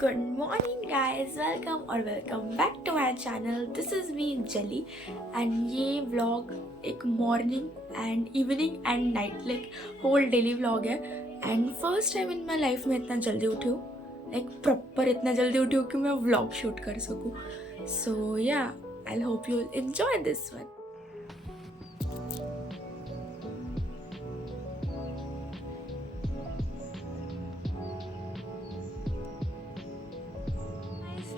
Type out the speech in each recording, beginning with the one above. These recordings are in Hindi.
Good morning guys, welcome back to my channel. This is me Jelly and ये vlog एक morning and evening and night like whole daily vlog है and first time in my life में इतना जल्दी उठी हूँ like proper इतना जल्दी उठी हूँ कि मैं vlog shoot कर सकूँ. So yeah, I'll hope you'll enjoy this one.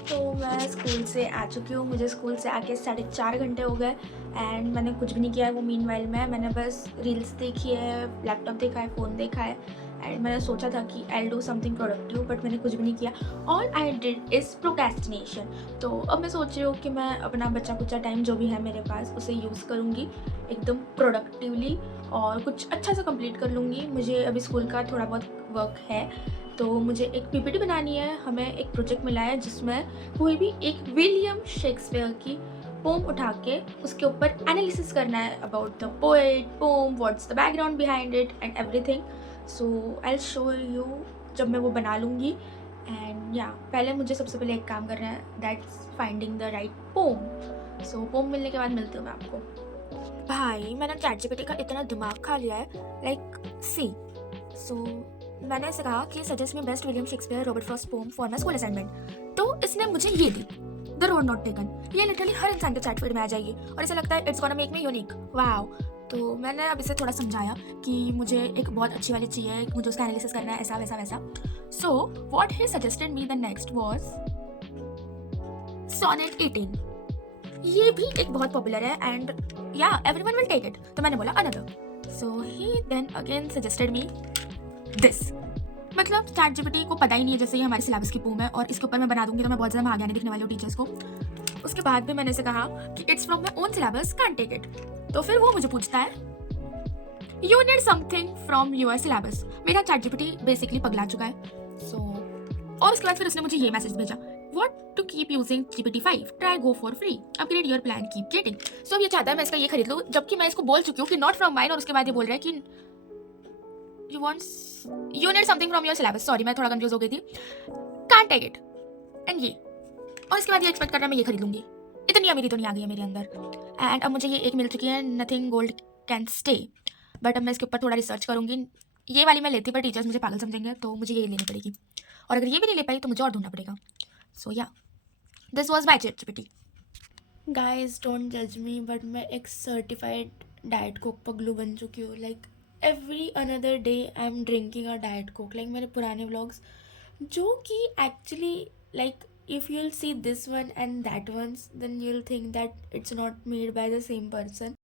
तो मैं स्कूल से आ चुकी हूँ. मुझे स्कूल से आके 4.5 घंटे हो गए एंड मैंने कुछ भी नहीं किया है. वो मीनवाइल में मैंने बस रील्स देखी है, लैपटॉप देखा है, फ़ोन देखा है एंड मैंने सोचा था कि I do something productive but मैंने कुछ भी नहीं किया. All I did is procrastination. तो अब मैं सोच रही हूँ कि मैं अपना बचा कुचा टाइम जो भी है मेरे पास उसे यूज़ करूँगी एकदम प्रोडक्टिवली और कुछ अच्छा सा कंप्लीट कर लूँगी. मुझे अभी स्कूल का थोड़ा बहुत वर्क है तो मुझे एक पीपीटी बनानी है. हमें एक प्रोजेक्ट मिला है जिसमें कोई भी एक विलियम शेक्सपियर की पोम उठा के उसके ऊपर एनालिसिस करना है about the poet, poem, what's the background behind it and everything. So I show you जब मैं वो बना लूँगी. एंड या पहले मुझे सबसे पहले एक काम करना है, that's finding the right poem. So poem मिलने के बाद मिलती हूँ मैं आपको. भाई मैंने चैटजीपीटी का इतना दिमाग खा लिया है लाइक सी. सो मैंने ऐसे कहा कि suggest me best William Shakespeare Robert Frost poem for my school assignment. तो इसने मुझे ये दी, द रोड नॉट टेकन. ये लिटरली हर इंसान के चैट फीड में आ जाएगी और ऐसा लगता है it's gonna make me unique. Wow. तो मैंने अब इसे थोड़ा समझाया कि मुझे एक बहुत अच्छी वाली चाहिए, मुझे उसका एनालिसिस करना है ऐसा वैसा वैसा. So what he suggested me the next was sonnet 18. ये भी एक बहुत पॉपुलर है एंड या एवरीवन विल टेक इट. तो मैंने बोला another. So he then again suggested me this. मतलब चैट जीपीटी को पता ही नहीं है जैसे ये हमारे सिलेबस की पोम है और इसके ऊपर मैं बना दूंगी तो मैं बहुत ज़्यादा आगे आने दिखने वाली हूँ टीचर्स को. उसके बाद भी मैंने इसे कहा कि it's from my own syllabus, can't take it. तो फिर वो मुझे पूछता है you need something from your syllabus. मेरा चैट जीपीटी बेसिकली पगला चुका है. सो और उसके बाद फिर उसने मुझे ये मैसेज भेजा, What to keep using GPT-5? Try go for free. Upgrade your plan, keep getting. So अब ये चाहता है मैं इसका ये खरीद लूँ जबकि मैं इसको बोल चुकी हूँ कि नॉट फ्रॉम माइन और उसके बाद ये बोल रहा है कि you need something from your syllabus. Sorry मैं थोड़ा कंफ्यूज हो गई थी. Can't take it. And ये और इसके बाद ये एक्सपेक्ट कर रहा है मैं ये खरीद लूँगी. इतनी अमीरी तो नहीं आ गई है मेरे अंदर. एंड अब मुझे ये एक मिल चुकी है, nothing gold can stay. But अब मैं इसके ऊपर थोड़ा रिसर्च करूँगी. ये वाली मैं लेती पर टीचर्स मुझे पागल समझेंगे तो मुझे ये लेनी पड़ेगी और अगर ये भी नहीं ले पाई तो मुझे और ढूंढना पड़ेगा. सो या this was my ChatGPT. Guys don't जज मी बट मैं एक सर्टिफाइड डाइट कोक पगलू बन चुकी हूँ. Like every another day I am drinking a diet Coke. Like मेरे पुराने व्लॉग्स जो कि actually like if you'll see this one and that once then you'll think that it's not made by the same person.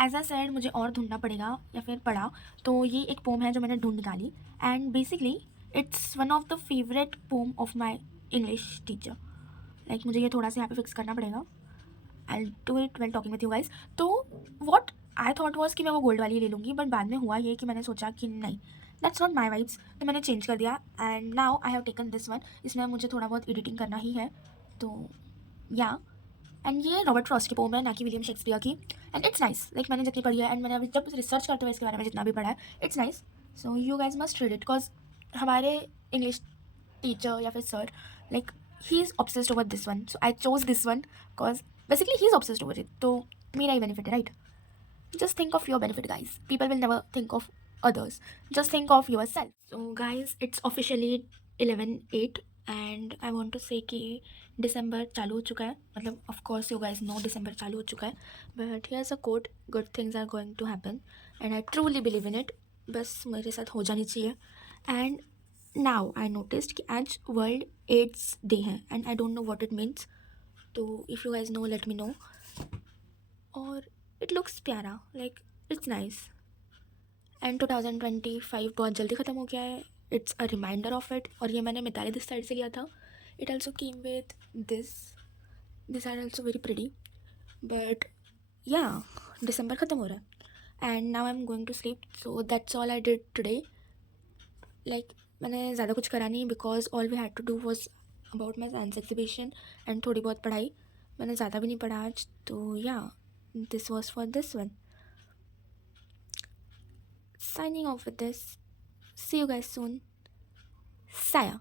As a said मुझे और ढूंढना पड़ेगा या फिर पड़ा. तो ये एक पोम है जो मैंने ढूंढ निकाली and basically it's one of the favourite pome of my English teacher. Like मुझे ये थोड़ा सा यहाँ पे फिक्स करना पड़ेगा. I do it well talking with you guys. तो वॉट आई थॉट वॉज कि मैं वो गोल्ड वाली ले लूँगी बट बाद में हुआ ये कि मैंने सोचा कि नहीं, दैट्स नॉट माई वाइब्स. तो मैंने चेंज कर दिया and now I have taken this one. इसमें मुझे थोड़ा बहुत एडिटिंग करना ही है. तो या एंड ये रॉबर्ट फ्रॉस्ट की पोम है ना कि विलियम शेक्सपियर की. And it's nice. लाइक मैंने जितनी पढ़ी है एंड मैंने अभी जब रिसर्च करते हुए इसके बारे में जितना भी पढ़ा है it's nice. So you guys must read it because हमारे इंग्लिश टीचर या फिर sir like he is obsessed over this one. So I chose this one because basically he's obsessed over it. तो मेरा ही benefit है, right? Just think of your benefit, guys. People will never think of others. Just think of yourself. So guys, it's officially 11/8 and I want to say कि December चालू हो चुका है. मतलब of course you guys know December चालू हो चुका है. But here's a quote, good things are going to happen and I truly believe in it. बस मेरे साथ हो जानी चाहिए. And now I noticed कि आज World AIDS Day है and I don't know what it means. तो if you guys know let me know. और इट लुक्स प्यारा, लाइक इट्स नाइस. एंड 2025 बहुत जल्दी ख़त्म हो गया है. It's a reminder of it. और ये मैंने मिताली दिस साइड से लिया था. It also came with this are also very pretty. But yeah दिसंबर ख़त्म हो रहा है and now I am going to sleep. So that's all I did today. Like मैंने ज़्यादा कुछ करा नहीं because all we had to do was about my science exhibition and थोड़ी बहुत पढ़ाई. मैंने ज़्यादा भी नहीं पढ़ा आज. तो yeah this was for this one. Signing off with this. See you guys soon. साया।